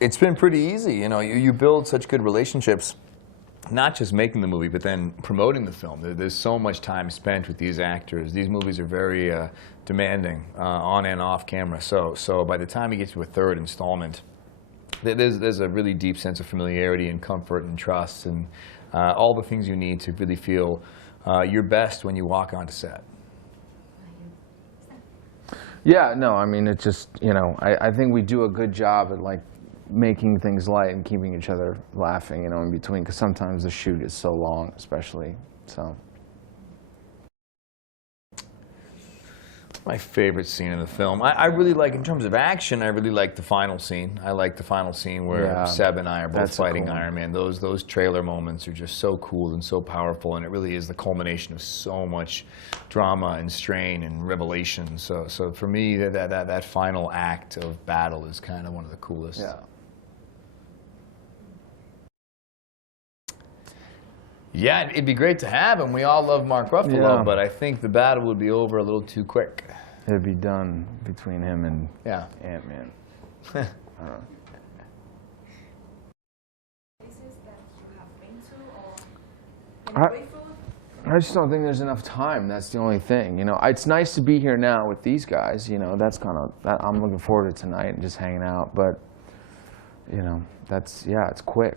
It's been pretty easy. You know, you build such good relationships, not just making the movie, but then promoting the film. There's so much time spent with these actors. These movies are very demanding on and off camera. So by the time you get to a third installment, there's a really deep sense of familiarity and comfort and trust and all the things you need to really feel your best when you walk onto set. Yeah, no, I mean, it's just, you know, I think we do a good job at, like, making things light and keeping each other laughing, you know, in between, because sometimes the shoot is so long, especially, so. My favorite scene in the film. I really like, in terms of action, I really like the final scene. I like the final scene where Seb and I are both fighting Iron Man. Those trailer moments are just so cool and so powerful, and it really is the culmination of so much drama and strain and revelation. So for me, that final act of battle is kind of one of the coolest. Yeah. Yeah, it'd be great to have him. We all love Mark Ruffalo, but I think the battle would be over a little too quick. It'd be done between him and Ant-Man. Places that you have been to or enjoy food? I just don't think there's enough time. That's the only thing. You know, it's nice to be here now with these guys. You know, that's kind of, I'm looking forward to tonight and just hanging out. But, you know, that's, yeah, it's quick.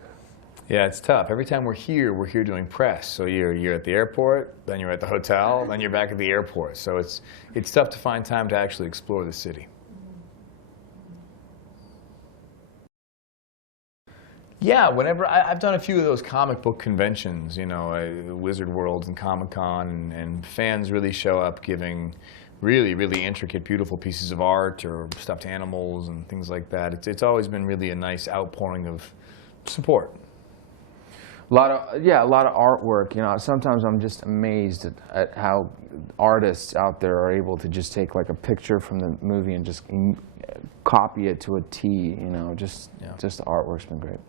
Yeah, it's tough. Every time we're here doing press. So you're at the airport, then you're at the hotel, then you're back at the airport. So it's tough to find time to actually explore the city. Yeah, whenever I've done a few of those comic book conventions, you know, Wizard Worlds and Comic-Con, and fans really show up giving really, really intricate, beautiful pieces of art or stuffed animals and things like that. It's always been really a nice outpouring of support. A lot of artwork. You know, sometimes I'm just amazed at how artists out there are able to just take like a picture from the movie and just copy it to a T. You know, just the artwork's been great.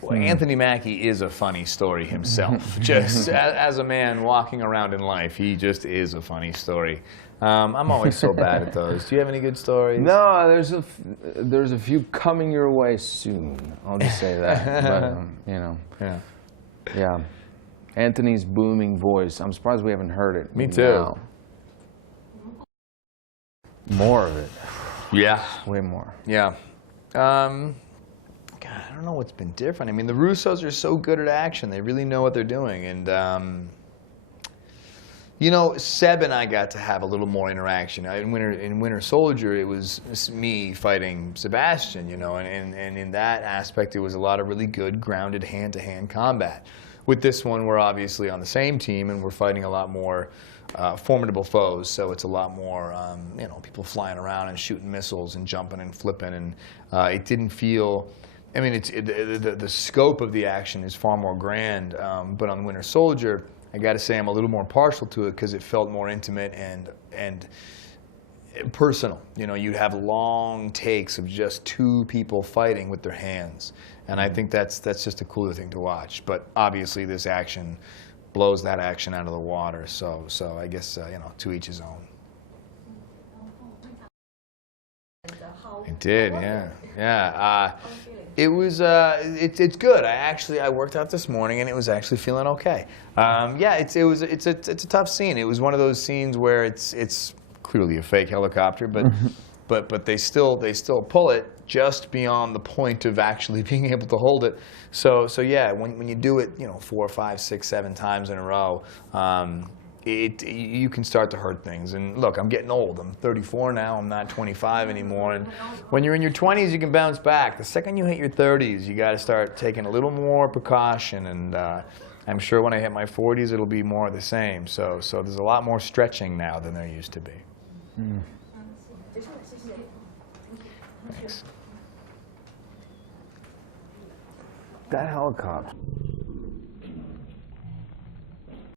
Well, Anthony Mackie is a funny story himself. Just as a man walking around in life, he just is a funny story. I'm always so bad at those. Do you have any good stories? No, there's a few coming your way soon. I'll just say that. But, you know, yeah. Anthony's booming voice. I'm surprised we haven't heard it. Me too. Now. More of it. Yeah. Way more. Yeah. God, I don't know what's been different. I mean, the Russos are so good at action. They really know what they're doing. And, you know, Seb and I got to have a little more interaction. In Winter Soldier, it was me fighting Sebastian, you know, and in that aspect, it was a lot of really good, grounded hand-to-hand combat. With this one, we're obviously on the same team, and we're fighting a lot more formidable foes, so it's a lot more, you know, people flying around and shooting missiles and jumping and flipping, and it didn't feel... I mean, the scope of the action is far more grand, but on Winter Soldier, I got to say I'm a little more partial to it because it felt more intimate and personal. You know, you'd have long takes of just two people fighting with their hands, and I think that's just a cooler thing to watch. But obviously, this action blows that action out of the water. So I guess you know, to each his own. It did, yeah. It was, it's good. I worked out this morning and it was actually feeling okay. Yeah, it's a tough scene. It was one of those scenes where it's clearly a fake helicopter, but they still pull it just beyond the point of actually being able to hold it. So yeah, when you do it, you know, 4, 5, 6, 7 times in a row, you can start to hurt things. And look, I'm getting old. I'm 34 now. I'm not 25 anymore. And when you're in your 20s, you can bounce back. The second you hit your 30s, you got to start taking a little more precaution. And I'm sure when I hit my 40s, it'll be more of the same. So there's a lot more stretching now than there used to be. Thanks. That helicopter.